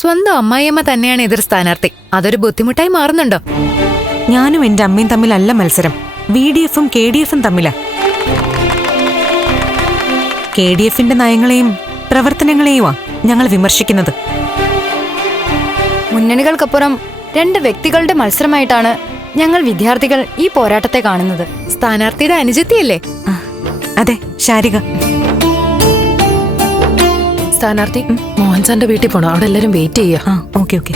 സ്വന്തം അമ്മായിയമ്മ തന്നെയാണ് എതിർ സ്ഥാനാർത്ഥി. അതൊരു ബുദ്ധിമുട്ടായി മാറുന്നുണ്ടോ? ഞാനും എന്റെ അമ്മയും തമ്മിലല്ല മത്സരം. വി ഡി എഫും കെ ഡി എഫും തമ്മിലാ. കെ ഡി എഫിന്റെ നയങ്ങളെയും പ്രവർത്തനങ്ങളെയുമാ ഞങ്ങൾ വിമർശിക്കുന്നത്. മുന്നണികൾക്കപ്പുറം രണ്ട് വ്യക്തികളുടെ മത്സരമായിട്ടാണ് ഞങ്ങൾ വിദ്യാർത്ഥികൾ ഈ പോരാട്ടത്തെ കാണുന്നത്. സ്ഥാനാർത്ഥിയുടെ അനുജത്തിയല്ലേ? അതെ ശാരിക. സ്ഥാനാർത്ഥി. മോഹൻ സാറിന്റെ വീട്ടിൽ പോണോ? അവിടെ എല്ലാരും വെയിറ്റ് ചെയ്യുക ആ ഓക്കെ ഓക്കെ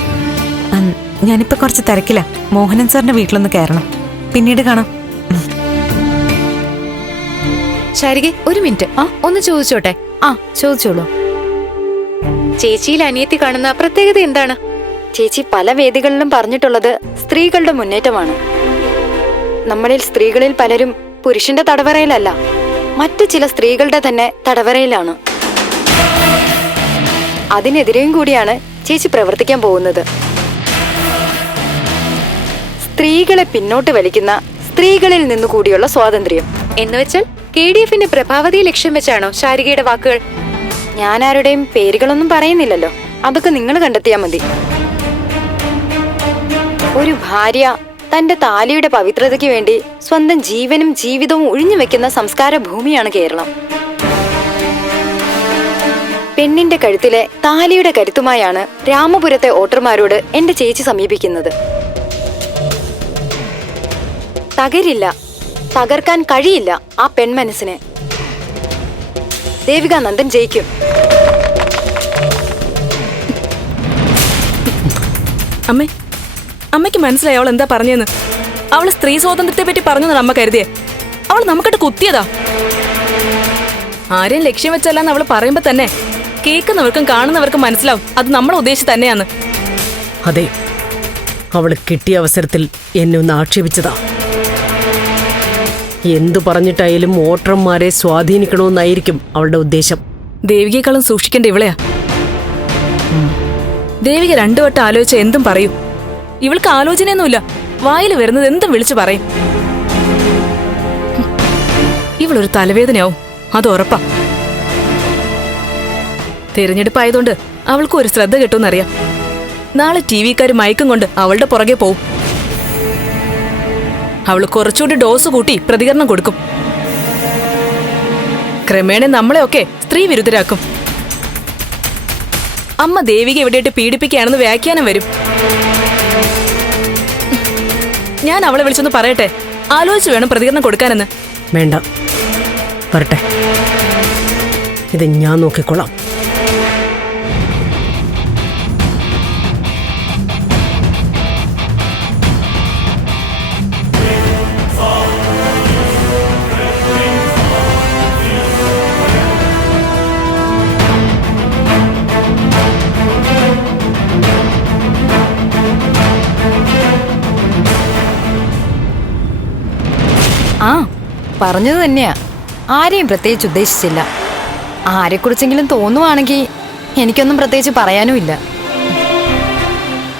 ഞാനിപ്പോ കുറച്ച് തിരക്കില്ല മോഹനൻ സാറിന്റെ വീട്ടിലൊന്ന് കയറണം പിന്നീട് കാണാം. ശാരികെ ഒരു മിനിറ്റ് ആ ഒന്ന് ചോദിച്ചോട്ടെ? ആ ചോദിച്ചോളൂ. ചേച്ചിയിൽ അനിയത്തി കാണുന്ന പ്രത്യേകത എന്താണ്? ചേച്ചി പല വേദികളിലും പറഞ്ഞിട്ടുള്ളത് സ്ത്രീകളുടെ മുന്നേറ്റമാണ്. നമ്മളിൽ സ്ത്രീകളിൽ പലരും പുരുഷന്റെ തടവറയിലല്ല മറ്റു ചില സ്ത്രീകളുടെ തന്നെ തടവറയിലാണ്. അതിനെതിരെയും കൂടിയാണ് ചേച്ചി പ്രവർത്തിക്കാൻ പോകുന്നത്. സ്ത്രീകളെ പിന്നോട്ട് വലിക്കുന്ന സ്ത്രീകളിൽ നിന്നു കൂടിയുള്ള സ്വാതന്ത്ര്യം. എന്നുവെച്ചാൽ കെ ഡി എഫിന്റെ പ്രഭാവതി ലക്ഷ്യം വെച്ചാണോ ശാരികയുടെ വാക്കുകൾ? ഞാൻ ആരുടെയും പേരുകളൊന്നും പറയുന്നില്ലല്ലോ. അതൊക്കെ നിങ്ങൾ കണ്ടെത്തിയാൽ മതി. ഒരു ഭാര്യ തന്റെ താലിയുടെ പവിത്രതയ്ക്ക് വേണ്ടി സ്വന്തം ജീവനും ജീവിതവും ഒഴിഞ്ഞു വെക്കുന്ന സംസ്കാര ഭൂമിയാണ് കേരളം. പെണ്ണിന്റെ കഴുത്തിലെ താലിയുടെ കരുത്തുമായാണ് രാമപുരത്തെ വോട്ടർമാരോട് എന്റെ ചേച്ചി സമീപിക്കുന്നത്. തകരില്ല. തകർക്കാൻ കഴിയില്ല ആ പെൺമനസ്സിനെ. ദേവിക നന്ദൻ ജയിക്കും. അമ്മേ അമ്മയ്ക്ക് മനസ്സിലായി അവൾ എന്താ പറഞ്ഞെന്ന്. അവൾ സ്ത്രീ സ്വാതന്ത്ര്യത്തെ പറ്റി പറഞ്ഞു അമ്മ കരുതിയേ. അവൾ നമുക്കിട്ട് കുത്തിയതാ. ആരെയും ലക്ഷ്യം വെച്ചല്ലെന്ന് അവൾ പറയുമ്പോ തന്നെ കേൾക്കുന്നവർക്കും കാണുന്നവർക്കും മനസ്സിലാവും. അത് നമ്മൾ ഉദ്ദേശിച്ച് തന്നെയാണ്. അതെ. അവൾ കിട്ടിയ അവസരത്തിൽ എന്നെ ഒന്ന് ആക്ഷേപിച്ചതാ. എന്തു പറഞ്ഞിട്ടായാലും വോട്ടർമാരെ സ്വാധീനിക്കണമെന്നായിരിക്കും അവളുടെ ഉദ്ദേശം. ദേവികയെക്കാളും സൂക്ഷിക്കേണ്ട ഇവളെയാ. ദേവിക രണ്ടു വട്ടം ആലോചിച്ച എന്തും പറയൂ. ഇവൾക്ക് ആലോചനയൊന്നുമില്ല. വായിൽ വരുന്നത് എന്തും വിളിച്ചു പറയും. ഇവളൊരു തലവേദനയാവും. അത് ഉറപ്പാ. തിരഞ്ഞെടുപ്പായതുകൊണ്ട് അവൾക്ക് ഒരു ശ്രദ്ധ കിട്ടുമെന്നറിയാം. നാളെ ടി വിക്കാർ മയക്കം കൊണ്ട് അവളുടെ പുറകെ പോവും. അവൾ കുറച്ചുകൂടി ഡോസ് കൂട്ടി പ്രതികരണം കൊടുക്കും. ക്രമേണ നമ്മളെയൊക്കെ സ്ത്രീ വിരുദ്ധരാക്കും. അമ്മ ദേവിക എവിടെയിട്ട് പീഡിപ്പിക്കുകയാണെന്ന് വ്യാഖ്യാനം വരും. ഞാൻ അവളെ വിളിച്ചൊന്ന് പറയട്ടെ? ആലോചിച്ച് വേണം പ്രതികരണം കൊടുക്കാനെന്ന്. വേണ്ട. വരട്ടെ. ഇത് ഞാൻ നോക്കിക്കൊള്ളാം. ആ പറഞ്ഞത് തന്നെയാ. ആരെയും പ്രത്യേകിച്ച് ഉദ്ദേശിച്ചില്ല. ആരെക്കുറിച്ചെങ്കിലും തോന്നുവാണെങ്കിൽ എനിക്കൊന്നും പ്രത്യേകിച്ച് പറയാനുമില്ല.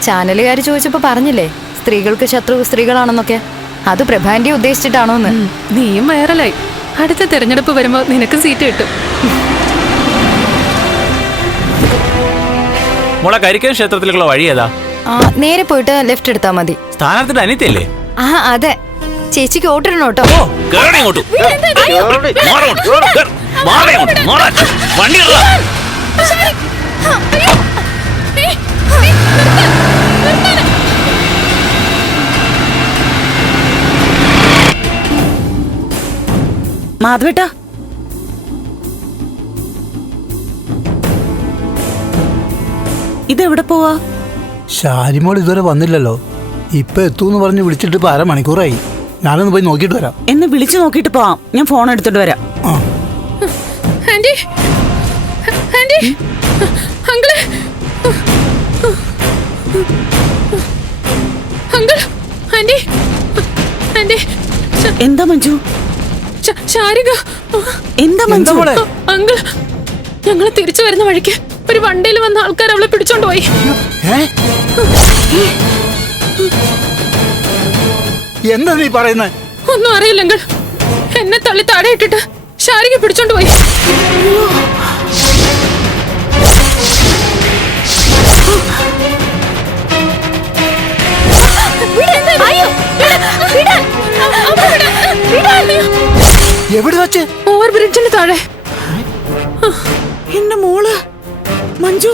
ചാനലുകാർ ചോദിച്ചപ്പോൾ പറഞ്ഞില്ലേ സ്ത്രീകൾക്ക് ശത്രു സ്ത്രീകളാണെന്നൊക്കെ. അത് പ്രഭാന്റെ ഉദ്ദേശിച്ചിട്ടാണോന്ന്. നീയും വൈറലായി. അടുത്ത തെരഞ്ഞെടുപ്പ് വരുമ്പോൾ നിനക്ക് സീറ്റ് കിട്ടും. മോളെ കരിക്കൻ ക്ഷേത്രത്തിലേക്കുള്ള വഴി ഏതാ? നേരെ പോയിട്ട് ലെഫ്റ്റ് എടുത്താൽ മതി. സ്ഥാനാർത്ഥിയുടെ അനിയത്തിയല്ലേ? ആ അതെ. ചേച്ചിക്ക് ഓട്ടിടണം കേട്ടോ. വണ്ടി. മാധവേട്ടാ? ഇതെവിടെ പോവാ? ഷാരിമോൾ ഇതുവരെ വന്നില്ലല്ലോ. ഇപ്പൊ എത്തൂന്ന് പറഞ്ഞ് വിളിച്ചിട്ട് ഇപ്പൊ അരമണിക്കൂറായി. ഞാനൊന്ന് പോയി നോക്കിയിട്ട് വരാം. എന്നെ വിളിച്ചു നോക്കിയിട്ട് പോവാം. ഞാൻ ഫോൺ എടുത്തിട്ട് വരാം. Aunty. Aunty. Uncle. Uncle. Aunty. Aunty. എന്താ മഞ്ജു? ശാരിക. എന്താ മഞ്ജു? അങ്കിൾ. ഞങ്ങൾ തിരിച്ചു വരുന്ന വഴിക്ക് ഒരു വണ്ടിയിൽ വന്ന ആൾക്കാർ അവളെ പിടിച്ചോണ്ട് പോയി? എന്താ നീ പറയുന്നത് ഒന്നും അറിയില്ലെങ്കിൽ എന്നെ തള്ളി താഴെ ഇട്ടിട്ട് ശാരിക പിടിച്ചോണ്ട് പോയി. എവിടെ വെച്ച്? ഓവർ ബ്രിഡ്ജിന് താഴെ. എന്റെ മോൾ മഞ്ജു.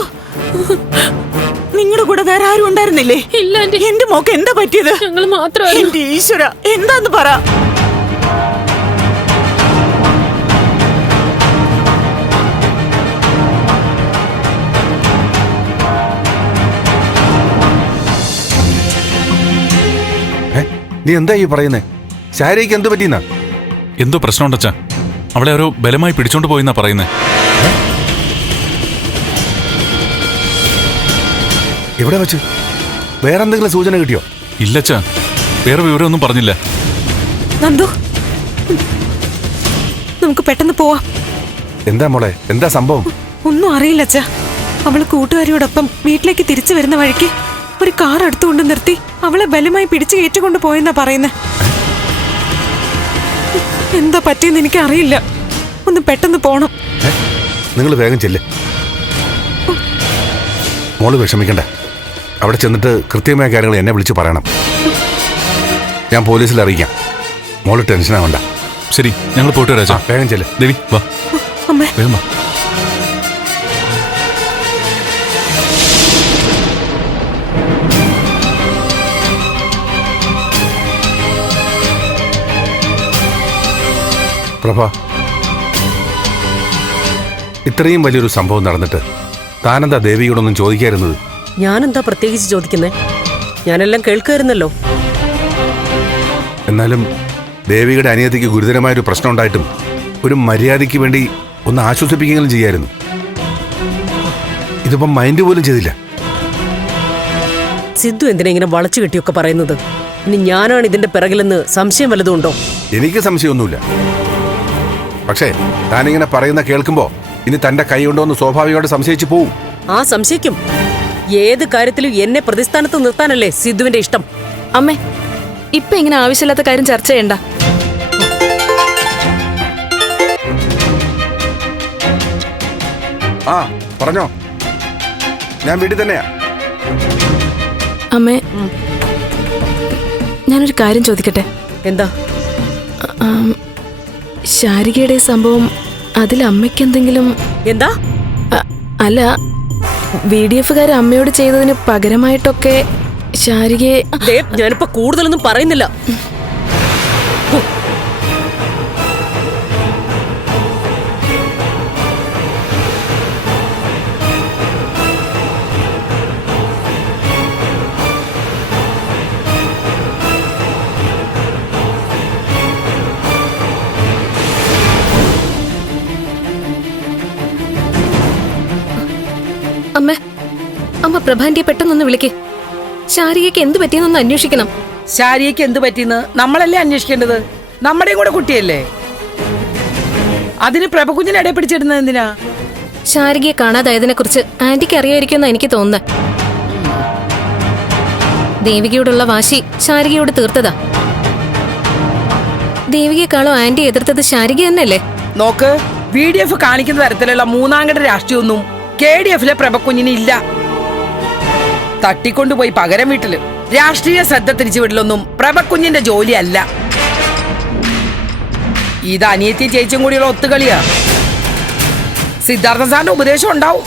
നിങ്ങളുടെ കൂടെ വേറെ ആരും ഉണ്ടായിരുന്നില്ലേ? ഇല്ല എന്റെ മോക്ക് എന്താ പറ്റിയത്? ഞങ്ങൾ മാത്രം എന്റെ ഈശ്വര എന്താന്ന് പറ? നീ എന്താ ഈ പറയുന്നേ? ശാരിക്ക് എന്ത് പറ്റിയെന്നാ? എന്തോ പ്രശ്നമുണ്ടച്ചാ അവളെ ഒരു ബലമായി പിടിച്ചോണ്ട് പോയിന്നാ പറയുന്നേ. എവിടെ വെച്ച്? വേറെന്തെങ്കിലും സൂചന കിട്ടിയോ? ഇല്ലച്ചാ വേറെ വിവരമൊന്നും പറഞ്ഞില്ല. നന്ദു നമുക്ക് പെട്ടെന്ന് പോവാം. എന്താ മോളെ എന്താ സംഭവം? ഒന്നും അറിയില്ല അച്ഛാ അവൾ കൂട്ടുകാരിയോടൊപ്പം വീട്ടിലേക്ക് തിരിച്ചു വരുന്ന വഴിക്ക് ഒരു കാർ അടുത്തുകൊണ്ട് നിർത്തി അവളെ ബലമായി പിടിച്ചു കയറ്റിക്കൊണ്ട് പോയെന്നാ പറയുന്നത് എന്താ പറ്റിയെന്ന് എനിക്ക് അറിയില്ല ഒന്ന് പെട്ടെന്ന് പോണം. നിങ്ങൾ വേഗം ചെല്ലേ. മോൾ വിഷമിക്കണ്ട. അവിടെ ചെന്നിട്ട് കൃത്യമായ കാര്യങ്ങൾ എന്നെ വിളിച്ച് പറയണം. ഞാൻ പോലീസിൽ അറിയിക്കാം. മോൾ ടെൻഷൻ ആവണ്ട ശരി ഞങ്ങൾ പോയിട്ട് വരാം വരാച്ചാ വേഗം ചെല്ല്. ദേവി വാ. അമ്മേ. വേഗം വാ. പ്രഭ ഇത്രയും വലിയൊരു സംഭവം നടന്നിട്ട് താനെന്താ ദേവിയോടൊന്നും ചോദിക്കായിരുന്നത് ഞാനെന്താ പ്രത്യേകിച്ച് ചോദിക്കുന്നേ? ഞാനെല്ലാം കേൾക്കായിരുന്നല്ലോ. എന്നാലും ദേവിയുടെ അനിയത്തിക്ക് ഗുരുതരമായ ഒരു പ്രശ്നം ഉണ്ടായിട്ടും ഒരു മര്യാദയ്ക്ക് വേണ്ടി ഒന്ന് ആശ്വസിപ്പിക്കുകയും ചെയ്യായിരുന്നു. ഇതിപ്പം മൈൻഡ് പോലും ചെയ്തില്ല. സിദ്ധു എന്തിനാ ഇങ്ങനെ വളച്ചു കെട്ടിയൊക്കെ പറയുന്നത്? ഇനി ഞാനാണ് ഇതിന്റെ പിറകിലെന്ന് സംശയം വല്ലതും ഉണ്ടോ? എനിക്ക് സംശയമൊന്നുമില്ല. പക്ഷേ താനിങ്ങനെ പറയുന്ന കേൾക്കുമ്പോ ഇനി തന്റെ കൈ ഉണ്ടോന്ന് സ്വാഭാവികമായിട്ട് സംശയിച്ചു പോവും. ആ സംശയിക്കും. ഏത് കാര്യത്തിലും എന്നെ പ്രതിസ്ഥാനത്ത് നിർത്താനല്ലേ സിദ്ധുവിന്റെ ഇഷ്ടം? അമ്മേ ഇപ്പൊ ഇങ്ങനെ ആവശ്യമില്ലാത്ത കാര്യം ചർച്ച ചെയ്യണ്ട. ആ പറഞ്ഞോ. ഞാൻ വീട്ടിൽ തന്നെയാ. അമ്മേ ഞാനൊരു കാര്യം ചോദിക്കട്ടെ? എന്താ? ശാരികയുടെ സംഭവം അതിൽ അമ്മയ്ക്ക് എന്തെങ്കിലും എന്താ അല്ല വി ഡി എഫുകാർ അമ്മയോട് ചെയ്തതിന് പകരമായിട്ടൊക്കെ ശാരികയെ ഞാനിപ്പോ കൂടുതലൊന്നും പറയുന്നില്ല. പ്രഭാന്റിയെ പെട്ടെന്നൊന്ന് വിളിക്ക്. ശാരികയ്ക്ക് എന്ത് പറ്റിയെന്നൊന്ന് അന്വേഷിക്കണം. ശാരിയക്ക് എന്ത് പറ്റിയെന്ന് നമ്മളല്ലേ അന്വേഷിക്കേണ്ടത്? നമ്മുടെയും കൂടെ കുട്ടിയല്ലേ? അതിന് പ്രഭകുഞ്ഞിനെ ഇടയിൽ പിടിച്ചിടുന്നത് എന്തിനാ? ശാരികയെ കാണാതായതിനെ കുറിച്ച് ആന്റിക്ക് അറിയായിരിക്കുമെന്ന് എനിക്ക് തോന്നുന്നത് ദേവികയോടുള്ള വാശി ശാരികയോട് തീർത്തതാ. ദേവികയെക്കാളും ആന്റി എതിർത്തത് ശാരിക തന്നെയല്ലേ? നോക്ക് വി ഡി എഫ് കാണിക്കുന്ന തരത്തിലുള്ള മൂന്നാംകട രാഷ്ട്രീയമൊന്നും കെ ഡി എഫിലെ പ്രഭകുഞ്ഞിന് ഇല്ല. തട്ടിക്കൊണ്ടുപോയി പകരം വീട്ടിൽ. രാഷ്ട്രീയ ശ്രദ്ധ തിരിച്ചുവിടലൊന്നും പ്രഭക്കുഞ്ഞിന്റെ ജോലിയല്ല. ഇത് അനിയത്തി ചേച്ചിയും കൂടിയുള്ള ഒത്തുകളിയാ. സിദ്ധാർത്ഥ സാറിന്റെ ഉപദേശം ഉണ്ടാവും.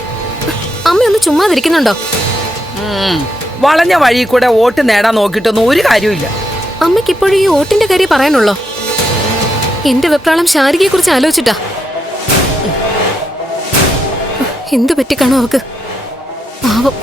അമ്മ ഒന്ന് ചുമ്മാതിരിക്കുന്നുണ്ടോ. വളഞ്ഞ വഴി കൂടെ വോട്ട് നേടാൻ നോക്കിയിട്ടൊന്നും ഒരു കാര്യമില്ല അമ്മയ്ക്ക് ഇപ്പോഴും ഈ വോട്ടിന്റെ കാര്യം പറയാനുള്ളോ? എന്റെ വെപ്രാളം ശാരികയെ കുറിച്ച് ആലോചിച്ചിട്ടാ എന്തു പറ്റിക്കാണോ അവക്ക്? പാവം.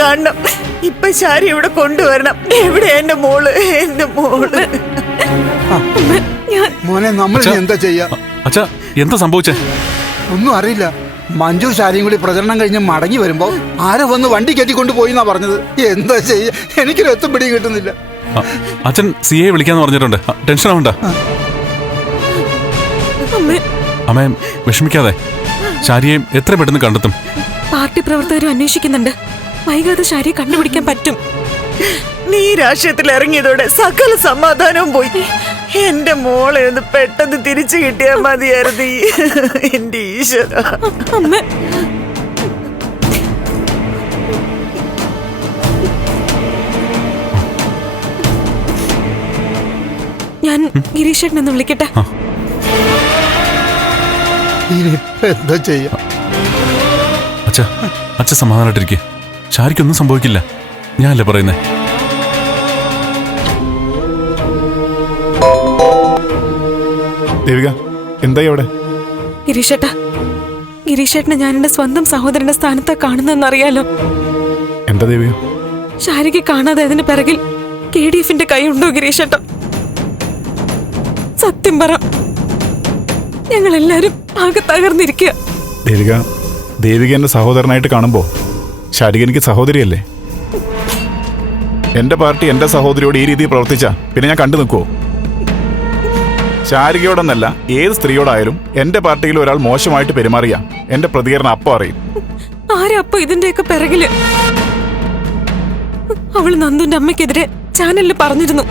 കാണണം. ഇപ്പൊ ശാരി ഇവിടെ കൊണ്ടുവരണം. എവിടെ എന്റെ മോൾ? എന്റെ മോൾ. മോനെ നമ്മൾ ഇനി എന്താ ചെയ്യാ? അച്ഛാ എന്താ സംഭവിച്ചേ? ഒന്നും അറിയില്ല. മഞ്ജു ശാരിയും കൂടി പ്രചരണം കഴിഞ്ഞ് മടങ്ങി വരുമ്പോ ആരോ വന്ന് വണ്ടി കെട്ടിക്കൊണ്ട് പോയി എന്നാ പറഞ്ഞത്. എന്താ ചെയ്യാ? എനിക്കൊരു എത്തും പിടിയും കിട്ടുന്നില്ല. അ- അച്ഛൻ സി എ വിളിക്കാന്ന് പറഞ്ഞിട്ടുണ്ട്. അ, ടെൻഷൻ ആവണ്ട. അമ്മേ. അമ്മേ വിഷമിക്കാതെ. ശാരിയെ എത്ര പെട്ടെന്ന് കണ്ടെത്തും? പാർട്ടി പ്രവർത്തകരും അന്വേഷിക്കുന്നുണ്ട്. വൈകാതെ ശാരിയെ കണ്ടുപിടിക്കാൻ പറ്റും. നീ രാഷ്ട്രീയത്തിൽ ഇറങ്ങിയതോടെ സകല സമാധാനവും പോയി. എന്റെ മോളെ ഒന്ന് പെട്ടെന്ന് തിരിച്ചു കിട്ടിയാൽ മതിയായിരുന്നു എന്റെ ഈശ്വര. ഞാൻ ഗിരീഷേട്ടൻ ഒന്ന് വിളിക്കട്ടെ? എന്താ ചെയ്യാ? അച്ഛ അച്ഛ സമാധാനായിട്ടിരിക്കെ ശാരിക്കൊന്നും സംഭവിക്കില്ല. ഞാനല്ലേ പറയുന്നേ? ദേവിക എന്തായി അവിടെ? ഗിരീഷേട്ടാ ഗിരീഷേട്ടനെ ഞാൻ എന്റെ സ്വന്തം സഹോദരന്റെ സ്ഥാനത്താ കാണുന്നെന്നറിയാലോ എന്താ ദേവിക? ശാരിക്ക് കാണാതെ അതിന് പിറകിൽ കെ ഡി എഫിന്റെ കൈയുണ്ടോ ഗിരീഷേട്ട? സത്യം പറ. ഞങ്ങൾ എല്ലാരും ആകെ തകർന്നിരിക്കുക. ദേവിക ദേവിക എന്റെ സഹോദരനായിട്ട് കാണുമ്പോ ശാരിക എനിക്ക് സഹോദരിയല്ലേ? എന്റെ പാർട്ടി എന്റെ സഹോദരിയോട് ഈ രീതിയിൽ പ്രവർത്തിച്ച പിന്നെ ഞാൻ കണ്ടു നിൽക്കുവോ ശാരികയോടെന്നല്ല ഏത് സ്ത്രീയോടായാലും എന്റെ പാർട്ടിയിൽ ഒരാൾ മോശമായിട്ട് പെരുമാറിയ. എന്റെ പ്രതികരണം അപ്പം അറിയും. ആരപ്പ ഇതിന്റെയൊക്കെ പിറകിൽ? അവൾ നന്ദുന്റെ അമ്മയ്ക്കെതിരെ ചാനലിൽ പറഞ്ഞിരുന്നു.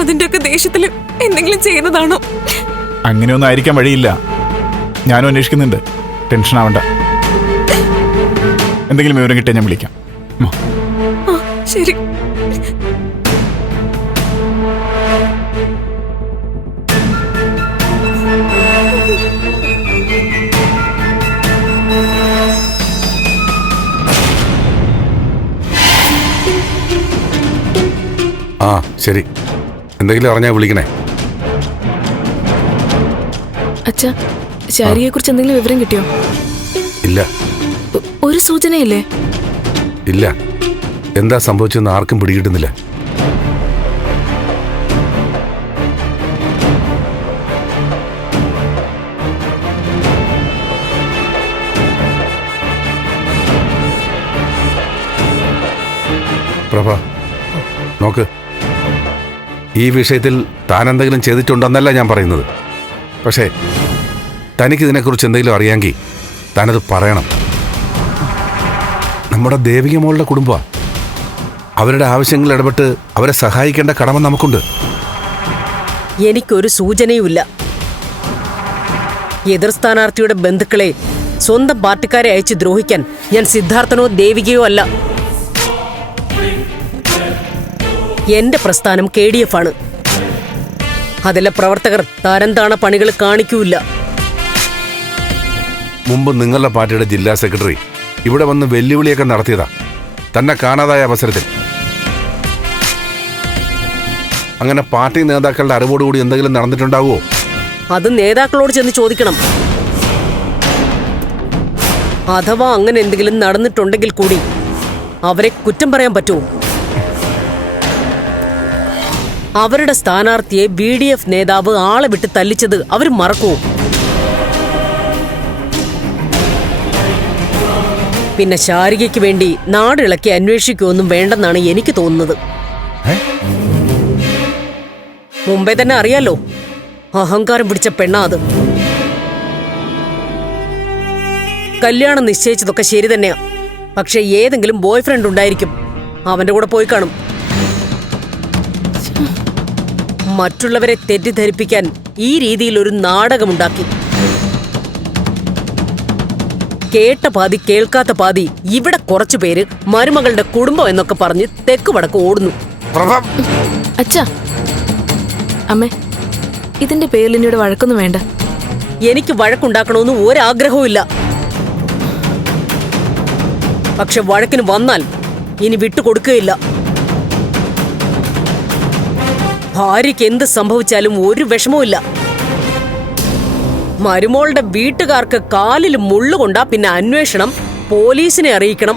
അതിന്റെയൊക്കെ ദേഷ്യത്തിൽ എന്തെങ്കിലും ചെയ്യുന്നതാണോ? അങ്ങനെയൊന്നും ആയിരിക്കാൻ വഴിയില്ല. ഞാനും അന്വേഷിക്കുന്നുണ്ട്. ടെൻഷൻ ആവണ്ട എന്തെങ്കിലും വിവരം കിട്ടിയാൽ ഞാൻ വിളിക്കാം. ആ ശരി. ആ ശരി. എന്തെങ്കിലും അറിഞ്ഞാൽ വിളിക്കണേ. അച്ഛാ ശാരിയെ കുറിച്ച് എന്തെങ്കിലും വിവരം കിട്ടിയോ? ഇല്ല. ഒരു സൂചനയില്ലേ? ഇല്ല. എന്താ സംഭവിച്ചെന്ന് ആർക്കും പിടികിട്ടുന്നില്ല. പ്രഭ നോക്ക്. ഈ വിഷയത്തിൽ താൻ എന്തെങ്കിലും ചെയ്തിട്ടുണ്ടെന്നല്ല ഞാൻ പറയുന്നത്. പക്ഷേ തനിക്ക് ഇതിനെക്കുറിച്ച് എന്തെങ്കിലും അറിയാമെങ്കിൽ താനത് പറയണം. നമ്മുടെ ദേവിക മോളുടെ കുടുംബമാണ് അവരുടെ ആവശ്യങ്ങൾ ഇടപെട്ട് അവരെ സഹായിക്കേണ്ട കടമ നമുക്കുണ്ട്. എനിക്കൊരു സൂചനയുമില്ല. എതിർ സ്ഥാനാർത്ഥിയുടെ ബന്ധുക്കളെ സ്വന്തം പാർട്ടിക്കാരെ അയച്ച് ദ്രോഹിക്കാൻ ഞാൻ സിദ്ധാർത്ഥനോ ദേവികയോ അല്ല. എന്റെ പ്രസ്ഥാനം കെ ഡി എഫ് ആണ്. അതിലെ പ്രവർത്തകർ തരംതാണ പണികൾ കാണിക്കൂല മുമ്പ് നിങ്ങളുടെ പാർട്ടിയുടെ ജില്ലാ സെക്രട്ടറി ഇവിടെ വന്ന് വെല്ലുവിളിയൊക്കെ നടത്തിയതാ. തന്നെ കാണാതായ അവസരത്തിൽ. അങ്ങനെ പാർട്ടി നേതാക്കളുടെ അറിവോടുകൂടി എന്തെങ്കിലും നടന്നിട്ടുണ്ടാവുമോ? അത് നേതാക്കളോട് ചെന്ന് ചോദിക്കണം. അഥവാ അങ്ങനെ എന്തെങ്കിലും നടന്നിട്ടുണ്ടെങ്കിൽ കൂടി അവരെ കുറ്റം പറയാൻ പറ്റുമോ? അവരുടെ സ്ഥാനാർത്ഥിയെ ബി ഡി എഫ് നേതാവ് ആളെ വിട്ട് തല്ലിച്ചത് അവർ മറക്കുമോ പിന്നെ ശാരികയ്ക്ക് വേണ്ടി നാടിളക്കി അന്വേഷിക്കുകയൊന്നും വേണ്ടെന്നാണ് എനിക്ക് തോന്നുന്നത്. മുംബൈ തന്നെ അറിയാലോ. അഹങ്കാരം പിടിച്ച പെണ്ണാ അത്. കല്യാണം നിശ്ചയിച്ചതൊക്കെ ശരി തന്നെയാ. പക്ഷെ ഏതെങ്കിലും ബോയ് ഫ്രണ്ട് ഉണ്ടായിരിക്കും. അവന്റെ കൂടെ പോയി കാണും. മറ്റുള്ളവരെ തെറ്റിദ്ധരിപ്പിക്കാൻ ഈ രീതിയിൽ ഒരു നാടകമുണ്ടാക്കി. കേട്ട പാതി കേൾക്കാത്ത പാതി ഇവിടെ കുറച്ചു പേര് മരുമകളുടെ കുടുംബം എന്നൊക്കെ പറഞ്ഞ് തെക്ക് വടക്ക് ഓടുന്നു. അച്ഛാ. അമ്മേ ഇതിന്റെ പേരിൽ എന്നോട് വഴക്കൊന്നും വേണ്ട. എനിക്ക് വഴക്കുണ്ടാക്കണമെന്ന് ഒരാഗ്രഹവും ഇല്ല പക്ഷെ വഴക്കിന് വന്നാൽ ഇനി വിട്ടുകൊടുക്കുകയില്ല ഭാര്യയ്ക്ക് എന്ത് സംഭവിച്ചാലും ഒരു വിഷമവുമില്ല. മരുമോളുടെ വീട്ടുകാർക്ക് കാലിൽ മുള്ളുകൊണ്ടാ പിന്നെ അന്വേഷണം പോലീസിനെ അറിയിക്കണം.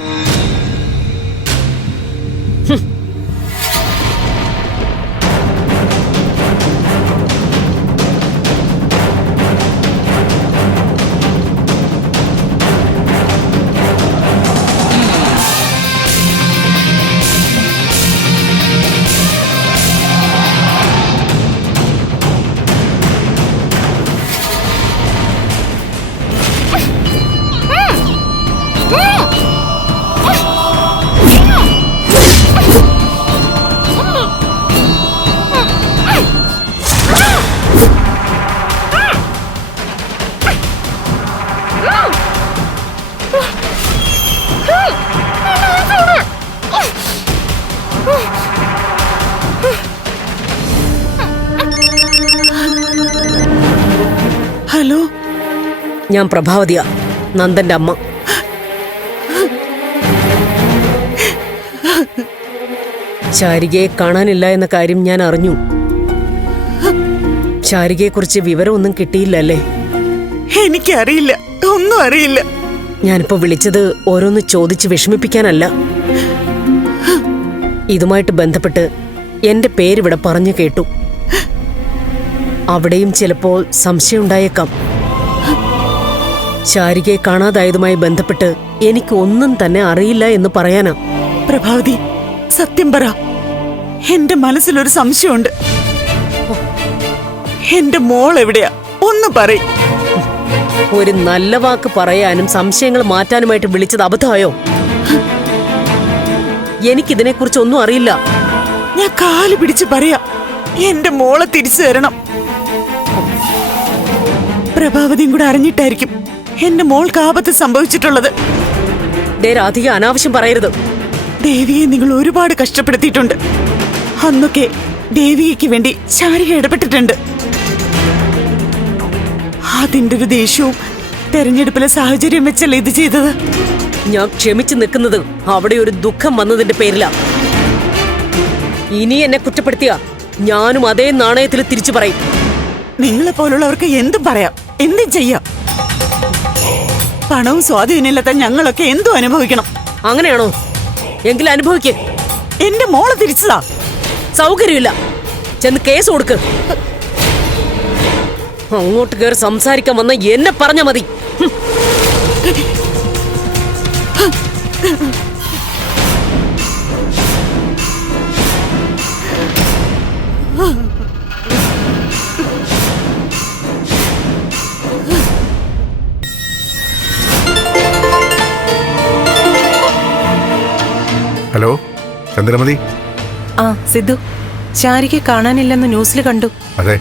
ഞാൻ പ്രഭാവതിയ. നന്ദന്റെ അമ്മ. ചാരികയെ കാണാനില്ല എന്ന കാര്യം ഞാൻ അറിഞ്ഞു. ചാരികയെക്കുറിച്ച് വിവരമൊന്നും കിട്ടിയില്ലല്ലേ? എനിക്കറിയില്ല. ഒന്നും അറിയില്ല. ഞാനിപ്പോ വിളിച്ചത് ഓരോന്ന് ചോദിച്ച് വിഷമിപ്പിക്കാനല്ല. ഇതുമായിട്ട് ബന്ധപ്പെട്ട് എന്റെ പേരിവിടെ പറഞ്ഞു കേട്ടു. അവിടെയും ചിലപ്പോൾ സംശയമുണ്ടായേക്കാം. ശാരികയെ കാണാതായതുമായി ബന്ധപ്പെട്ട് എനിക്ക് ഒന്നും തന്നെ അറിയില്ല എന്ന് പറയാനാ. പ്രഭാവതി സത്യം പറ. എന്റെ മനസ്സിലൊരു സംശയമുണ്ട്. എന്റെ മോൾ എവിടെയാ? ഒന്ന് പറ ഒരു നല്ല വാക്ക് പറയാനും സംശയങ്ങൾ മാറ്റാനുമായിട്ട് വിളിച്ചത് അബദ്ധമായോ? എനിക്കിതിനെ കുറിച്ച് ഒന്നും അറിയില്ല. ഞാൻ കാൽ പിടിച്ച് പറയാ. എന്റെ മോളെ തിരിച്ചു തരണം. പ്രഭാവതിയും കൂടെ അറിഞ്ഞിട്ടായിരിക്കും. എന്റെ മോൾക്ക് ആപത്ത് സംഭവിച്ചിട്ടുള്ളത്. രാധിക അനാവശ്യം പറയരുത്. ദേവിയെ നിങ്ങൾ ഒരുപാട് കഷ്ടപ്പെടുത്തിയിട്ടുണ്ട്. അന്നൊക്കെ ദേവികയ്ക്ക് വേണ്ടി ശാരിക ഇടപെട്ടിട്ടുണ്ട്. അതിന്റെ ഒരു ദേഷ്യവും തെരഞ്ഞെടുപ്പിലെ സാഹചര്യം വെച്ചല്ല ഇത് ചെയ്തത്? ഞാൻ ക്ഷമിച്ചു നിൽക്കുന്നത് അവിടെ ഒരു ദുഃഖം വന്നതിന്റെ പേരില. ഇനി എന്നെ കുറ്റപ്പെടുത്തിയ ഞാനും അതേ നാണയത്തിൽ തിരിച്ചു പറയും. നിങ്ങളെ പോലുള്ളവർക്ക് എന്തും പറയാം. എന്തും ചെയ്യാം. പണവും സ്വാധീനമില്ലാത്ത ഞങ്ങളൊക്കെ എന്തോ അനുഭവിക്കണം? അങ്ങനെയാണോ? എങ്കിൽ അനുഭവിക്കേ. എന്റെ മോൾ തിരിച്ചതാ. സൗകര്യമില്ല. ചെന്ന് കേസ് കൊടുക്ക്. അങ്ങോട്ട് കയറി സംസാരിക്കാൻ വന്ന എന്നെ പറഞ്ഞ മതി. ഹലോ ചന്ദ്രമതി? ആ സിദ്ധു. ശാരിക്ക് കാണാനില്ലെന്ന് ന്യൂസിൽ കണ്ടു. അതെ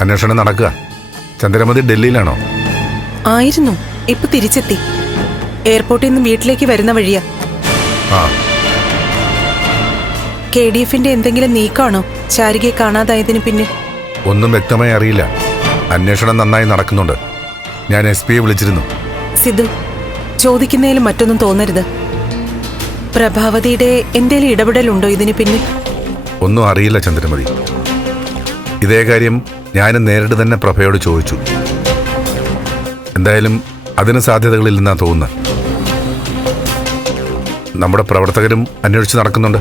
അന്വേഷണം നടക്കുക. ചന്ദ്രമതി ഡൽഹിയിലാണോ? ആയിരുന്നു. ഇപ്പൊ തിരിച്ചെത്തി. എയർപോർട്ടിൽ നിന്ന് വീട്ടിലേക്ക് വരുന്ന വഴിയാ. ആ. കെ ഡി എഫിന്റെ എന്തെങ്കിലും നീക്കമാണോ? ശാരികയെ കാണാതായതിനു പിന്നെ. ഒന്നും വ്യക്തമായി അറിയില്ല. അന്വേഷണം നന്നായി നടക്കുന്നുണ്ട്. ഞാൻ എസ് പിയെ വിളിച്ചിരുന്നു. സിദ്ധു ചോദിക്കുന്നതിലും മറ്റൊന്നും തോന്നരുത്. പ്രഭാവതിയുടെ എന്തേലും ഇടപെടലുണ്ടോ ഇതിന് പിന്നിൽ? ഒന്നും അറിയില്ല ചന്ദ്രമതി. ഇതേ കാര്യം ഞാനും നേരിട്ട് തന്നെ പ്രഭയോട് ചോദിച്ചു. എന്തായാലും അതിന് സാധ്യതകളില്ലെന്നാ തോന്നുന്നത് നമ്മുടെ പ്രവർത്തകരും അന്വേഷിച്ച് നടക്കുന്നുണ്ട്.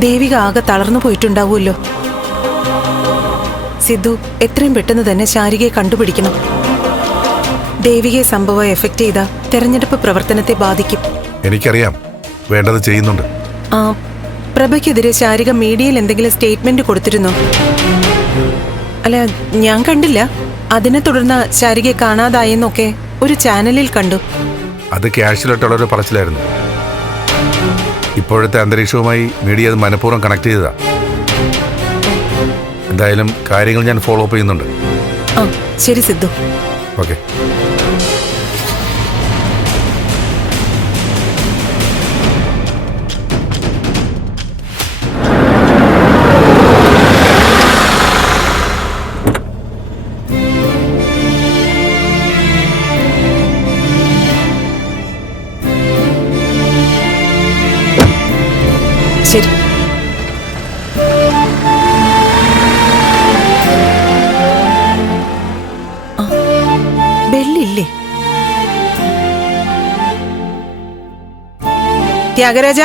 ദേവിക ആകെ തളർന്നു പോയിട്ടുണ്ടാവുമല്ലോ. സിദ്ധു എത്രയും പെട്ടെന്ന് തന്നെ ശാരികയെ കണ്ടുപിടിക്കണം. ദേവികയെ സംഭവം എഫക്ട് ചെയ്ത തെരഞ്ഞെടുപ്പ് പ്രവർത്തനത്തെ ബാധിക്കും. എനിക്കറിയാം. വേണ്ടത് ചെയ്യുന്നുണ്ട്. ആ പ്രഭയ്ക്കെതിരെ ശാരിക മീഡിയയിൽ എന്തെങ്കിലും സ്റ്റേറ്റ്മെന്റ് കൊടുത്തിരുന്നോ? അല്ല ഞാൻ കണ്ടില്ല. അതിനെ തുടർന്ന് ശാരികയെ കാണാതായെന്നൊക്കെ ഒരു ചാനലിൽ കണ്ടു. അത് ക്യാഷ്വലായിട്ടുള്ളൊരു പറച്ചിലായിരുന്നു. ഇപ്പോഴത്തെ അന്തരീക്ഷവുമായി മീഡിയ അത് മനഃപൂർവം കണക്ട് ചെയ്തതാ. എന്തായാലും കാര്യങ്ങൾ ഞാൻ ഫോളോ അപ്പ് ചെയ്യുന്നുണ്ട്. ആ ശരി സിദ്ധു. ഓക്കെ. ത്യാഗരാജ